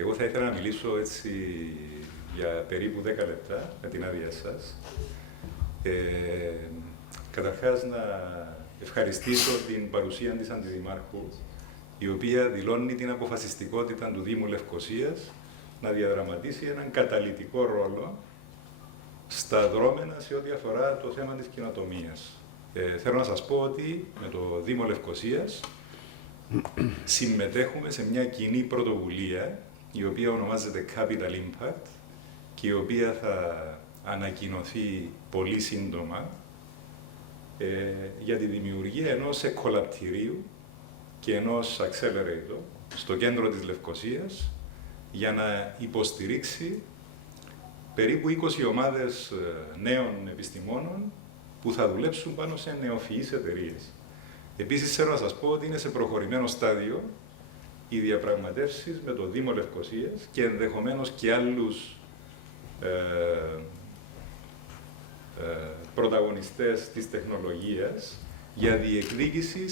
Εγώ θα ήθελα να μιλήσω έτσι για περίπου 10 λεπτά, με την άδεια σας. Καταρχάς, να ευχαριστήσω την παρουσία της Αντιδημάρχου, η οποία δηλώνει την αποφασιστικότητα του Δήμου Λευκωσίας να διαδραματίσει έναν καταλυτικό ρόλο στα δρόμενα σε ό,τι αφορά το θέμα της καινοτομίας. Θέλω να σας πω ότι με το Δήμο Λευκωσίας συμμετέχουμε σε μια κοινή πρωτοβουλία, η οποία ονομάζεται Capital Impact και η οποία θα ανακοινωθεί πολύ σύντομα για τη δημιουργία ενός εκκολαπτηρίου και ενός accelerator στο κέντρο της Λευκωσίας για να υποστηρίξει περίπου 20 ομάδες νέων επιστημόνων που θα δουλέψουν πάνω σε νεοφυείς εταιρείες. Επίσης, θέλω να σας πω ότι είναι σε προχωρημένο στάδιο οι διαπραγματεύσεις με το Δήμο Λευκωσίας και ενδεχομένως και άλλους πρωταγωνιστές της τεχνολογίας για διεκδίκηση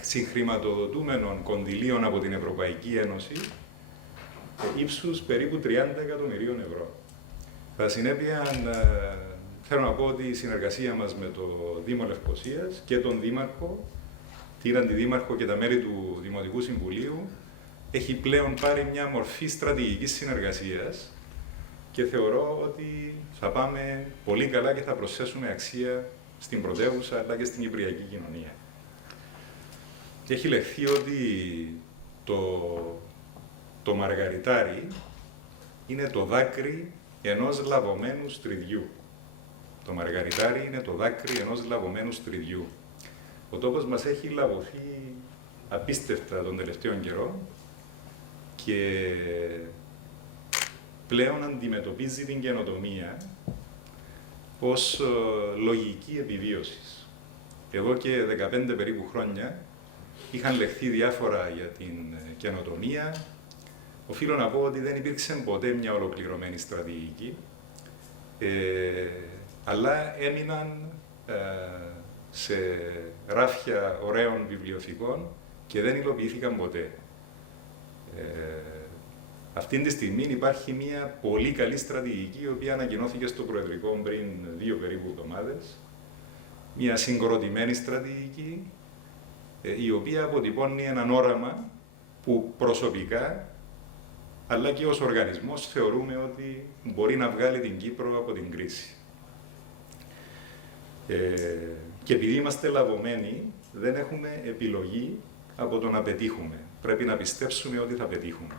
συγχρηματοδοτούμενων κονδυλίων από την Ευρωπαϊκή Ένωση ύψους περίπου 30 εκατομμυρίων ευρώ. Κατά συνέπεια, θέλω να πω ότι η συνεργασία μας με το Δήμο Λευκωσίας και τον Δήμαρχο, την Αντιδήμαρχο και τα μέλη του Δημοτικού Συμβουλίου έχει πλέον πάρει μια μορφή στρατηγικής συνεργασίας και θεωρώ ότι θα πάμε πολύ καλά και θα προσθέσουμε αξία στην πρωτεύουσα αλλά και στην κυπριακή κοινωνία. Και έχει λεχθεί ότι το μαργαριτάρι είναι το δάκρυ ενός λαβωμένου στριδιού. Το μαργαριτάρι είναι το δάκρυ ενός λαβωμένου στριδιού. Ο τόπος μας έχει λαβωθεί απίστευτα τον τελευταίο καιρό και πλέον αντιμετωπίζει την καινοτομία ως λογική επιβίωσης. Εδώ και 15 περίπου χρόνια είχαν λεχθεί διάφορα για την καινοτομία. Οφείλω να πω ότι δεν υπήρξε ποτέ μια ολοκληρωμένη στρατηγική, αλλά έμειναν σε ράφια ωραίων βιβλιοθηκών και δεν υλοποιήθηκαν ποτέ. Αυτή τη στιγμή υπάρχει μια πολύ καλή στρατηγική, η οποία ανακοινώθηκε στο Προεδρικό πριν 2 περίπου εβδομάδες. Μια συγκροτημένη στρατηγική, η οποία αποτυπώνει έναν όραμα που προσωπικά, αλλά και ως οργανισμός, θεωρούμε ότι μπορεί να βγάλει την Κύπρο από την κρίση. Και επειδή είμαστε λαβωμένοι, δεν έχουμε επιλογή από το να πετύχουμε. Πρέπει να πιστέψουμε ότι θα πετύχουμε.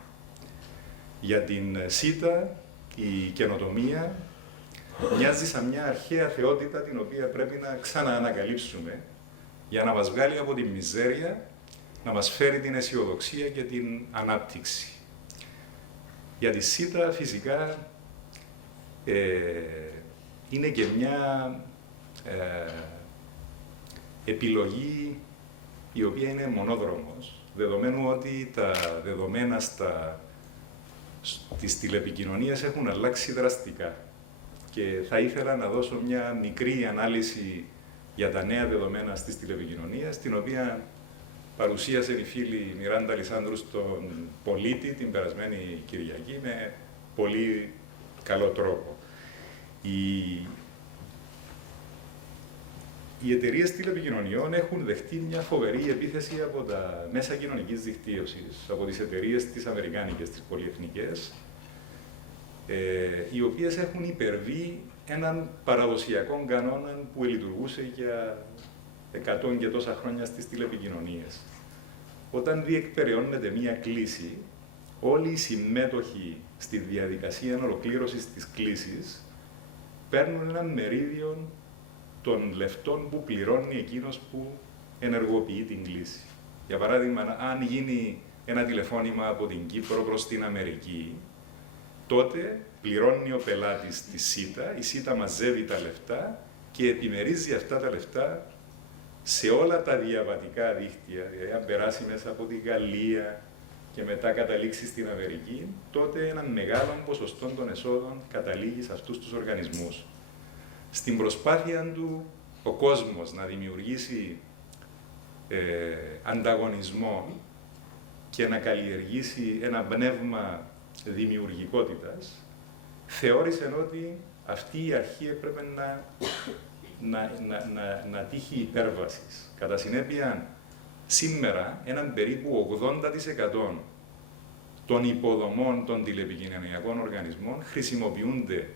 Για την ΣΥΤΑ, η καινοτομία μοιάζει σαν μια αρχαία θεότητα την οποία πρέπει να ξαναανακαλύψουμε για να μας βγάλει από τη μιζέρια, να μας φέρει την αισιοδοξία και την ανάπτυξη. Για τη ΣΥΤΑ φυσικά είναι και μια επιλογή η οποία είναι μονόδρομος, δεδομένου ότι τα δεδομένα στις τηλεπικοινωνίες έχουν αλλάξει δραστικά. Και θα ήθελα να δώσω μια μικρή ανάλυση για τα νέα δεδομένα στις τηλεπικοινωνίες, την οποία παρουσίασε η φίλη Μιράντα Λισάνδρου στον Πολίτη την περασμένη Κυριακή με πολύ καλό τρόπο. Οι εταιρείες τηλεπικοινωνιών έχουν δεχτεί μια φοβερή επίθεση από τα μέσα κοινωνικής δικτύωσης, από τις εταιρείες τις αμερικάνικες, τις πολυεθνικές, οι οποίες έχουν υπερβεί έναν παραδοσιακό κανόνα που λειτουργούσε για 100 και τόσα χρόνια στις τηλεπικοινωνίες. Όταν διεκπεραιώνεται μία κλήση, όλοι οι συμμέτοχοι στη διαδικασία ολοκλήρωσης της κλήσης παίρνουν ένα μερίδιο των λεφτών που πληρώνει εκείνος που ενεργοποιεί την κλήση. Για παράδειγμα, αν γίνει ένα τηλεφώνημα από την Κύπρο προς την Αμερική, τότε πληρώνει ο πελάτης τη ΣΥΤΑ, η ΣΥΤΑ μαζεύει τα λεφτά και επιμερίζει αυτά τα λεφτά σε όλα τα διαβατικά δίκτυα. Δηλαδή, αν περάσει μέσα από τη Γαλλία και μετά καταλήξει στην Αμερική, τότε ένα μεγάλο ποσοστό των εσόδων καταλήγει σε αυτούς τους οργανισμούς. Στην προσπάθεια του ο κόσμος να δημιουργήσει ανταγωνισμό και να καλλιεργήσει ένα πνεύμα δημιουργικότητας, θεώρησε ότι αυτή η αρχή έπρεπε να τύχει υπέρβασης. Κατά συνέπεια, σήμερα, έναν περίπου 80% των υποδομών των τηλεπικοινωνιακών οργανισμών χρησιμοποιούνται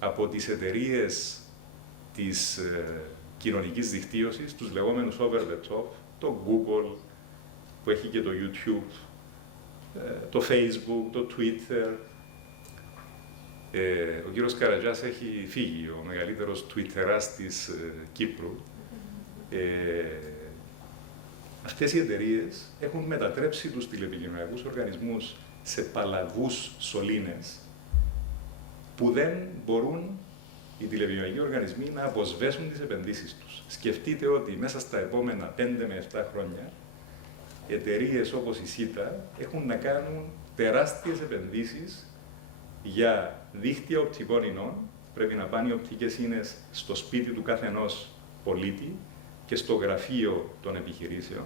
από τις εταιρείες της κοινωνικής δικτύωσης, τους λεγόμενους over the top, το Google, που έχει και το YouTube, το Facebook, το Twitter. Ο κύριος Καρατζάς έχει φύγει, ο μεγαλύτερος Twitterάς της Κύπρου. Αυτές οι εταιρείες έχουν μετατρέψει τους τηλεπικοινωνιακούς οργανισμούς σε παλαβούς σωλήνες που δεν μπορούν οι τηλεπικοινωνιακοί οργανισμοί να αποσβέσουν τις επενδύσεις τους. Σκεφτείτε ότι μέσα στα επόμενα 5 με 7 χρόνια εταιρείες όπως η ΣΥΤΑ έχουν να κάνουν τεράστιες επενδύσεις για δίκτυα οπτικών ινών. Πρέπει να πάνε οι οπτικές ίνες στο σπίτι του καθενός πολίτη και στο γραφείο των επιχειρήσεων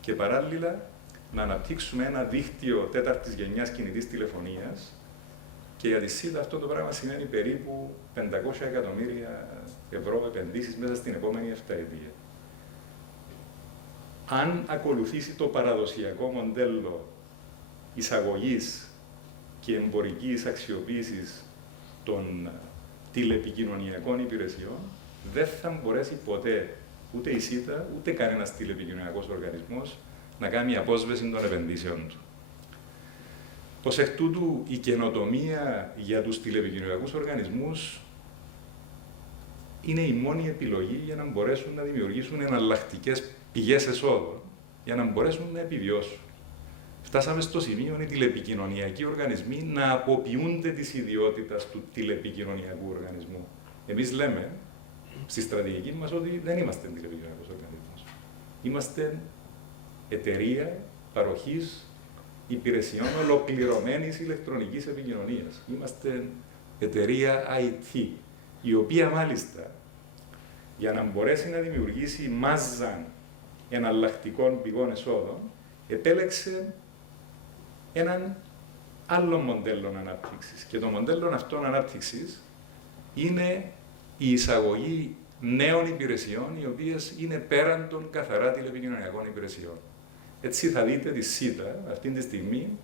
και παράλληλα να αναπτύξουμε ένα δίκτυο 4ης γενιάς κινητής τηλεφωνίας και για τη ΣΥΤΑ αυτό το πράγμα σημαίνει περίπου 500 εκατομμύρια ευρώ επενδύσεις μέσα στην επόμενη 7 ετία. Αν ακολουθήσει το παραδοσιακό μοντέλο εισαγωγής και εμπορικής αξιοποίησης των τηλεπικοινωνιακών υπηρεσιών, δεν θα μπορέσει ποτέ ούτε η ΣΥΤΑ, ούτε κανένας τηλεπικοινωνιακός οργανισμός να κάνει απόσβεση των επενδύσεων του. Ως εκ τούτου, η καινοτομία για τους τηλεπικοινωνιακούς οργανισμούς είναι η μόνη επιλογή για να μπορέσουν να δημιουργήσουν εναλλακτικές πηγές εσόδων, για να μπορέσουν να επιβιώσουν. Φτάσαμε στο σημείο οι τηλεπικοινωνιακοί οργανισμοί να αποποιούνται της ιδιότητας του τηλεπικοινωνιακού οργανισμού. Εμείς λέμε στη στρατηγική μας ότι δεν είμαστε τηλεπικοινωνιακός οργανισμός. Είμαστε εταιρεία παροχής υπηρεσιών ολοκληρωμένης ηλεκτρονικής επικοινωνίας. Είμαστε εταιρεία IT, η οποία μάλιστα για να μπορέσει να δημιουργήσει μάζα εναλλακτικών πηγών εσόδων, επέλεξε έναν άλλο μοντέλο ανάπτυξης. Και το μοντέλο αυτών ανάπτυξης είναι η εισαγωγή νέων υπηρεσιών, οι οποίες είναι πέραν των καθαρά τηλεπικοινωνιακών υπηρεσιών. Έτσι θα δείτε τη ΣΥΤΑ αυτή τη στιγμή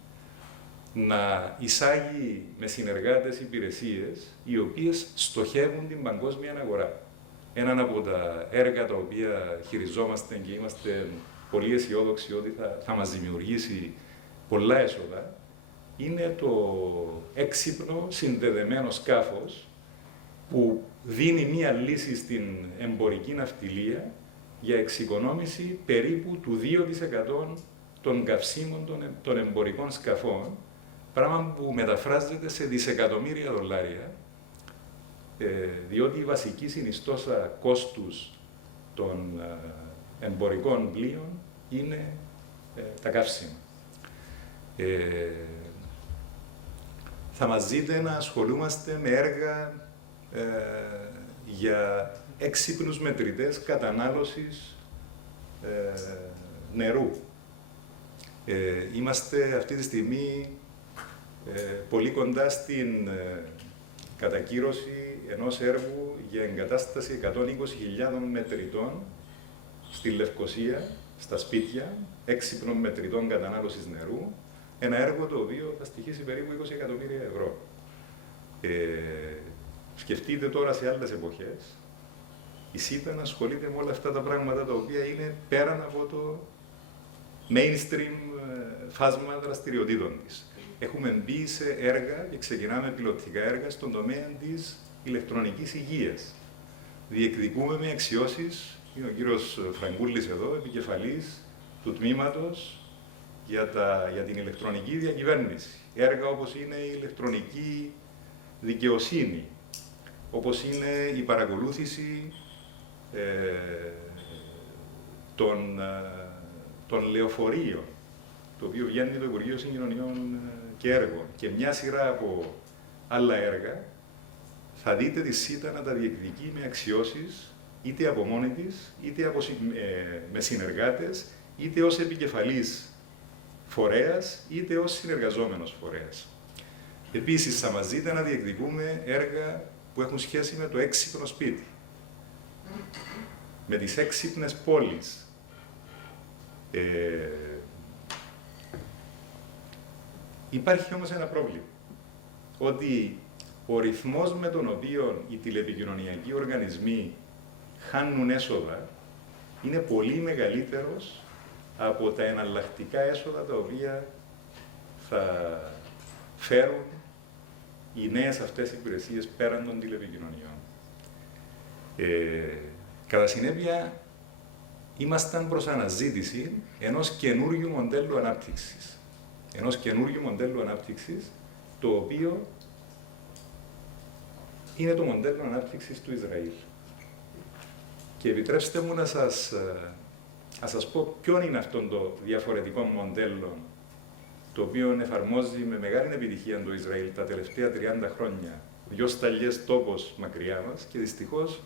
να εισάγει με συνεργάτες υπηρεσίες οι οποίες στοχεύουν την παγκόσμια αγορά. Ένα από τα έργα τα οποία χειριζόμαστε και είμαστε πολύ αισιόδοξοι ότι θα μας δημιουργήσει πολλά έσοδα είναι το έξυπνο συνδεδεμένο σκάφος που δίνει μία λύση στην εμπορική ναυτιλία για εξοικονόμηση περίπου του 2% των καυσίμων των εμπορικών σκαφών, πράγμα που μεταφράζεται σε δισεκατομμύρια δολάρια, διότι η βασική συνιστόσα κόστους των εμπορικών πλοίων είναι τα καύσιμα. Θα μας δείτε να ασχολούμαστε με έργα για έξυπνους μετρητές κατανάλωσης νερού. Είμαστε αυτή τη στιγμή πολύ κοντά στην κατακύρωση ενός έργου για εγκατάσταση 120.000 μετρητών στη Λευκοσία, στα σπίτια, έξυπνων μετρητών κατανάλωσης νερού, ένα έργο το οποίο θα στοιχήσει περίπου 20 εκατομμύρια ευρώ. Σκεφτείτε τώρα σε άλλες εποχές, η ΣΥΤΑ να ασχολείται με όλα αυτά τα πράγματα τα οποία είναι πέραν από το mainstream φάσμα δραστηριοτήτων της. Έχουμε μπει σε έργα και ξεκινάμε πιλωτικά έργα στον τομέα της ηλεκτρονικής υγείας. Διεκδικούμε με αξιώσεις, είναι ο κύριος Φραγκούλης εδώ, επικεφαλής του τμήματος για την ηλεκτρονική διακυβέρνηση. Έργα όπως είναι η ηλεκτρονική δικαιοσύνη, όπως είναι η παρακολούθηση των λεωφορείων, το οποίο βγαίνει το Υπουργείο Συγκοινωνιών και Έργων, και μια σειρά από άλλα έργα, θα δείτε τη ΣΥΤΑ να τα διεκδικεί με αξιώσεις, είτε από μόνη της, είτε με συνεργάτες, είτε ως επικεφαλής φορέας, είτε ως συνεργαζόμενος φορέας. Επίσης, θα μας δείτε να διεκδικούμε έργα που έχουν σχέση με το έξυπνο σπίτι, με τις έξυπνες πόλεις. Υπάρχει όμως ένα πρόβλημα, ότι ο ρυθμός με τον οποίο οι τηλεπικοινωνιακοί οργανισμοί χάνουν έσοδα είναι πολύ μεγαλύτερος από τα εναλλακτικά έσοδα τα οποία θα φέρουν οι νέες αυτές υπηρεσίες πέραν των τηλεπικοινωνιών. Κατά συνέπεια, ήμασταν προς αναζήτηση ενός καινούριου μοντέλου ανάπτυξης. Ενός καινούριου μοντέλου ανάπτυξης, το οποίο είναι το μοντέλο ανάπτυξης του Ισραήλ. Και επιτρέψτε μου να σας πω ποιον είναι αυτόν το διαφορετικό μοντέλο, το οποίο εφαρμόζει με μεγάλη επιτυχία το Ισραήλ τα τελευταία 30 χρόνια, 2 σταλιές τόπος μακριά μας, και δυστυχώς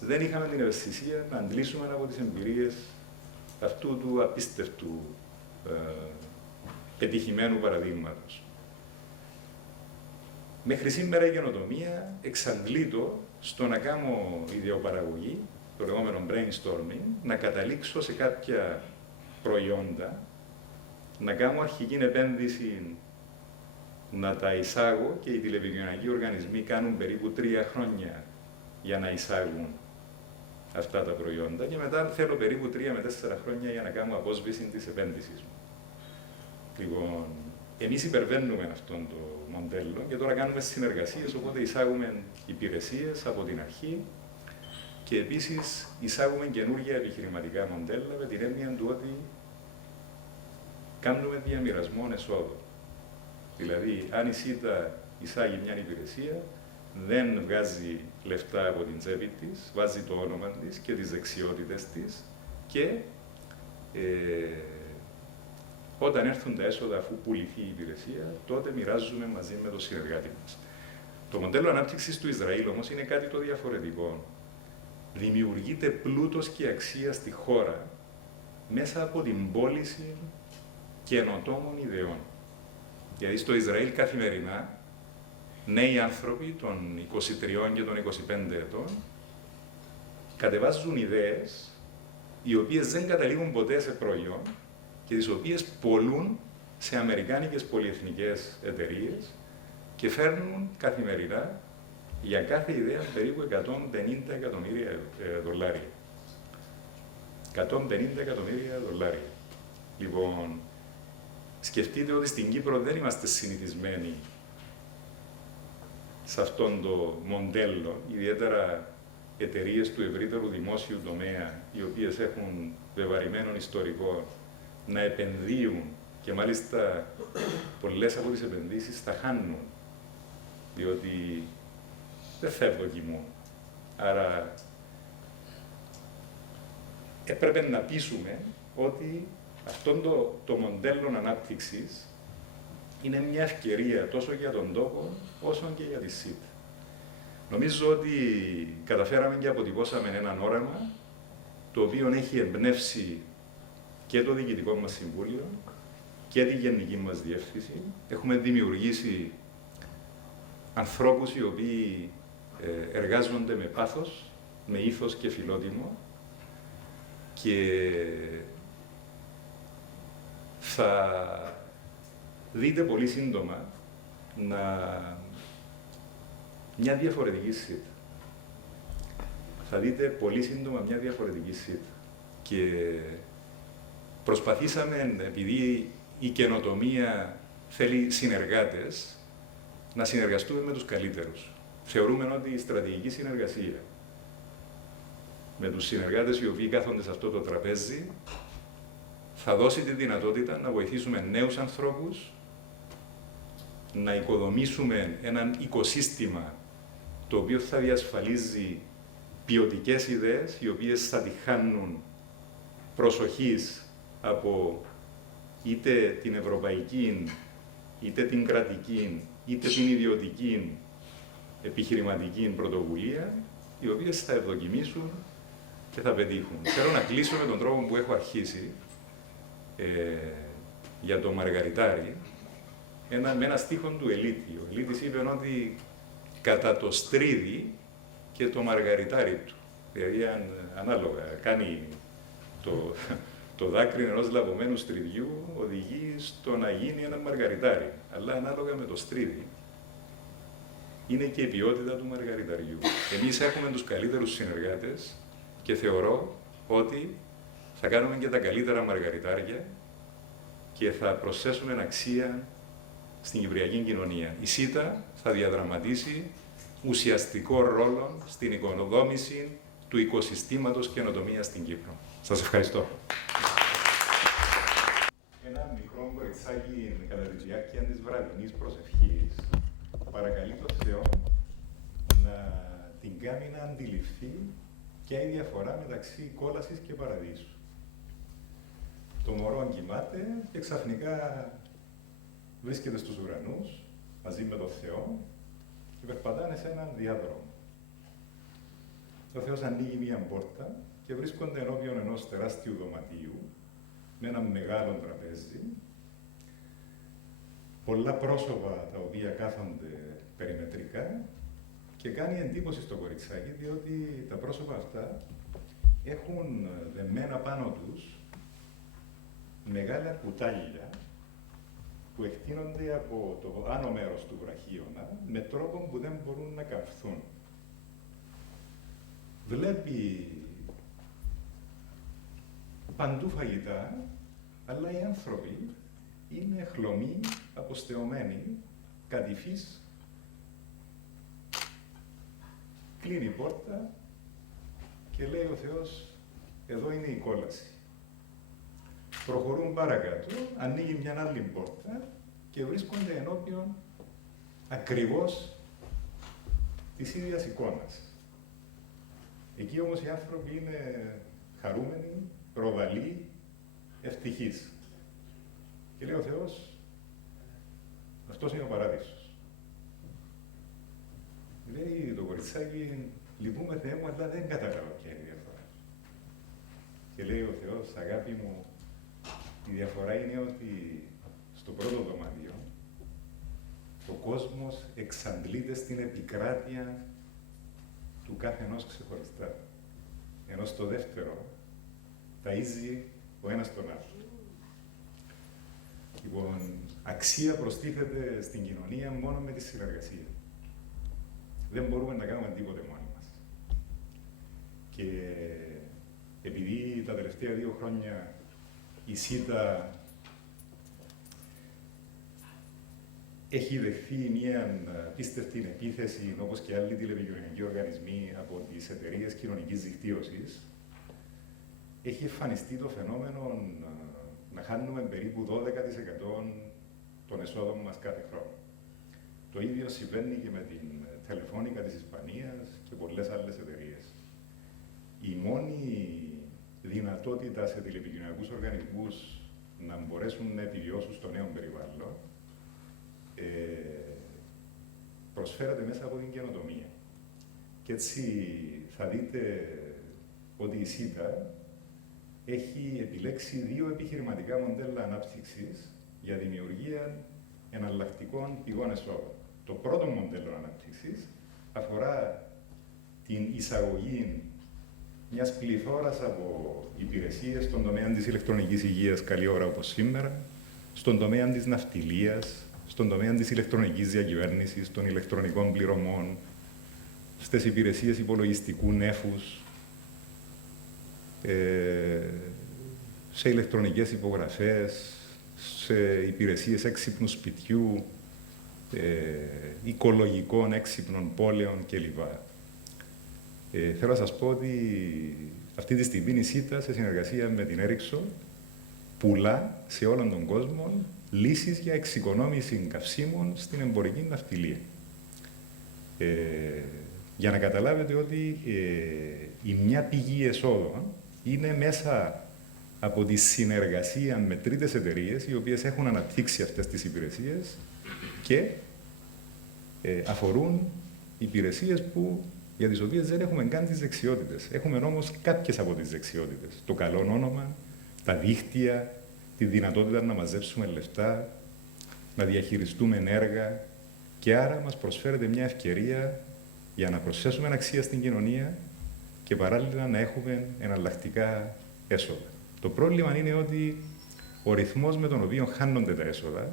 δεν είχαμε την ευαισθησία να αντλήσουμε από τις εμπειρίες αυτού του απίστευτου πετυχημένου παραδείγματος. Μέχρι σήμερα η καινοτομία εξαντλείται στο να κάνω ιδεοπαραγωγή, το λεγόμενο brainstorming, να καταλήξω σε κάποια προϊόντα, να κάνω αρχική επένδυση, να τα εισάγω, και οι τηλεπικοινωνιακοί οργανισμοί κάνουν περίπου 3 χρόνια για να εισάγουν αυτά τα προϊόντα, και μετά θέλω περίπου 3 με 4 χρόνια για να κάνω απόσβεση της επένδυσης μου. Λοιπόν, εμείς υπερβαίνουμε αυτόν το μοντέλο και τώρα κάνουμε συνεργασίες, οπότε εισάγουμε υπηρεσίες από την αρχή και επίσης εισάγουμε καινούργια επιχειρηματικά μοντέλα με την έννοια του ότι κάνουμε διαμοιρασμό εσόδων. Δηλαδή, αν η ΣΥΤΑ εισάγει μια υπηρεσία, δεν βγάζει λεφτά από την τσέπη της, βάζει το όνομα της και τις δεξιότητες της και όταν έρθουν τα έσοδα αφού πουληθεί η υπηρεσία, τότε μοιράζουμε μαζί με τον συνεργάτη μας. Το μοντέλο ανάπτυξης του Ισραήλ όμως είναι κάτι το διαφορετικό. Δημιουργείται πλούτος και αξία στη χώρα μέσα από την πώληση καινοτόμων ιδεών. Γιατί στο Ισραήλ καθημερινά νέοι άνθρωποι των 23 και των 25 ετών κατεβάζουν ιδέες οι οποίες δεν καταλήγουν ποτέ σε προϊόν και τις οποίες πολλούν σε αμερικάνικες πολυεθνικές εταιρείες και φέρνουν καθημερινά για κάθε ιδέα περίπου 150 εκατομμύρια δολάρια. 150 εκατομμύρια δολάρια. Λοιπόν, σκεφτείτε ότι στην Κύπρο δεν είμαστε συνηθισμένοι σε αυτόν το μοντέλο, ιδιαίτερα εταιρείες του ευρύτερου δημόσιου τομέα, οι οποίες έχουν βεβαρημένο ιστορικό, να επενδύουν και μάλιστα πολλές από τις επενδύσεις θα χάνουν, διότι δεν θα ευδοκιμούν. Άρα έπρεπε να πείσουμε ότι αυτόν το μοντέλο ανάπτυξης είναι μια ευκαιρία τόσο για τον τόπο όσο και για τη ΣΥΤ. Νομίζω ότι καταφέραμε και αποτυπώσαμε έναν όραμα το οποίο έχει εμπνεύσει και το Διοικητικό μας Συμβούλιο και τη Γενική μας Διεύθυνση. Έχουμε δημιουργήσει ανθρώπους οι οποίοι εργάζονται με πάθος, με ήθος και φιλότιμο και θα δείτε πολύ σύντομα μια διαφορετική ΣΥΤ. Θα δείτε πολύ σύντομα μια διαφορετική ΣΥΤ. Και προσπαθήσαμε, επειδή η καινοτομία θέλει συνεργάτες, να συνεργαστούμε με τους καλύτερους. Θεωρούμε ότι η στρατηγική συνεργασία με τους συνεργάτες οι οποίοι κάθονται σε αυτό το τραπέζι θα δώσει τη δυνατότητα να βοηθήσουμε νέους ανθρώπους, να οικοδομήσουμε έναν οικοσύστημα το οποίο θα διασφαλίζει ποιοτικές ιδέες, οι οποίες θα τη χάνουν προσοχής από είτε την ευρωπαϊκή, είτε την κρατική, είτε την ιδιωτική επιχειρηματική πρωτοβουλία, οι οποίες θα ευδοκιμήσουν και θα πετύχουν. Θέλω να κλείσω με τον τρόπο που έχω αρχίσει για το Μαργαριτάρι, με ένα στίχο του Ελίτη. Ο Ελίτης είπε ότι κατά το στρίδι και το μαργαριτάρι του. Δηλαδή, ανάλογα κάνει το δάκρυ ενός λαβωμένου στριδιού, οδηγεί στο να γίνει ένα μαργαριτάρι. Αλλά ανάλογα με το στρίδι, είναι και η ποιότητα του μαργαριταριού. Εμείς έχουμε τους καλύτερους συνεργάτες και θεωρώ ότι θα κάνουμε και τα καλύτερα μαργαριτάρια και θα προσθέσουμε αξία στην κυπριακή κοινωνία. Η ΣΥΤΑ θα διαδραματίσει ουσιαστικό ρόλο στην οικοδόμηση του οικοσυστήματος καινοτομίας στην Κύπρο. Σας ευχαριστώ. Ένα μικρό κοριτσάκι κατά τη διάρκεια της βραδινής προσευχής παρακαλεί τον Θεό να την κάνει να αντιληφθεί ποια είναι η διαφορά μεταξύ κόλασης και παραδείσου. Το μωρό κοιμάται και ξαφνικά βρίσκεται στους ουρανούς μαζί με τον Θεό και περπατάνε σε έναν διάδρομο. Ο Θεός ανοίγει μία πόρτα και βρίσκονται ενώπιον ενός τεράστιου δωματίου με ένα μεγάλο τραπέζι, πολλά πρόσωπα τα οποία κάθονται περιμετρικά και κάνει εντύπωση στο κοριτσάκι, διότι τα πρόσωπα αυτά έχουν δεμένα πάνω τους μεγάλα κουτάλια που εκτείνονται από το άνω μέρος του βραχίωνα με τρόπο που δεν μπορούν να καυθούν. Βλέπει παντού φαγητά, αλλά οι άνθρωποι είναι χλωμοί, αποστεωμένοι, κατηφείς. Κλείνει η πόρτα και λέει ο Θεός, εδώ είναι η κόλαση. Προχωρούν παρακάτω, ανοίγει μια άλλη πόρτα και βρίσκονται ενώπιον ακριβώς της ίδιας εικόνας. Εκεί όμως οι άνθρωποι είναι χαρούμενοι, προβαλοί, ευτυχείς. Και λέει ο Θεός, αυτός είναι ο παράδεισος. Λέει το κοριτσάκι, λυπούμε Θεέ μου, αλλά δεν κατάλαβα ποια είναι η διαφορά. Και λέει ο Θεός, αγάπη μου, η διαφορά είναι ότι στο πρώτο δωμάτιο ο κόσμος εξαντλείται στην επικράτεια του καθενός ξεχωριστά. Ενώ στο δεύτερο ταΐζει ο ένας τον άλλο. Λοιπόν, αξία προστίθεται στην κοινωνία μόνο με τη συνεργασία. Δεν μπορούμε να κάνουμε τίποτε μόνοι μας. Και επειδή τα τελευταία 2 χρόνια η ΣΥΤΑ έχει δεχθεί μια απίστευτη επίθεση, όπως και άλλοι τηλεπικοινωνικοί οργανισμοί, από τις εταιρείες κοινωνικής δικτύωσης, έχει εμφανιστεί το φαινόμενο να χάνουμε περίπου 12% των εσόδων μας κάθε χρόνο. Το ίδιο συμβαίνει και με την Τελεφώνικα της Ισπανίας και πολλές άλλες εταιρείες. Η μόνη δυνατότητα σε τηλεπικοινωνικούς οργανισμούς να μπορέσουν να επιβιώσουν στο νέο περιβάλλον προσφέρεται μέσα από την καινοτομία. Και έτσι θα δείτε ότι η ΣΥΤΑ έχει επιλέξει 2 επιχειρηματικά μοντέλα ανάπτυξης για δημιουργία εναλλακτικών πηγών εσόδων. Το πρώτο μοντέλο ανάπτυξης αφορά την εισαγωγή μιας πληθώρας από υπηρεσίες στον τομέα της ηλεκτρονικής υγείας καλή ώρα όπως σήμερα, στον τομέα της ναυτιλίας, στον τομέα της ηλεκτρονικής διακυβέρνησης, των ηλεκτρονικών πληρωμών, στις υπηρεσίες υπολογιστικού νέφους, σε ηλεκτρονικές υπογραφές, σε υπηρεσίες έξυπνου σπιτιού, οικολογικών έξυπνων πόλεων κλπ. Θέλω να σας πω ότι αυτή τη στιγμή η ΣΥΤΑ, σε συνεργασία με την Ericsson, πουλά σε όλον τον κόσμο λύσεις για εξοικονόμηση καυσίμων στην εμπορική ναυτιλία. Για να καταλάβετε ότι η μια πηγή εσόδων είναι μέσα από τη συνεργασία με τρίτες εταιρείες, οι οποίες έχουν αναπτύξει αυτές τις υπηρεσίες και αφορούν υπηρεσίες για τις οποίες δεν έχουμε καν τις δεξιότητες. Έχουμε όμως κάποιες από τις δεξιότητες. Το καλό όνομα, τα δίκτυα, τη δυνατότητα να μαζέψουμε λεφτά, να διαχειριστούμε έργα και άρα μας προσφέρεται μια ευκαιρία για να προσθέσουμε αξία στην κοινωνία και παράλληλα να έχουμε εναλλακτικά έσοδα. Το πρόβλημα είναι ότι ο ρυθμός με τον οποίο χάνονται τα έσοδα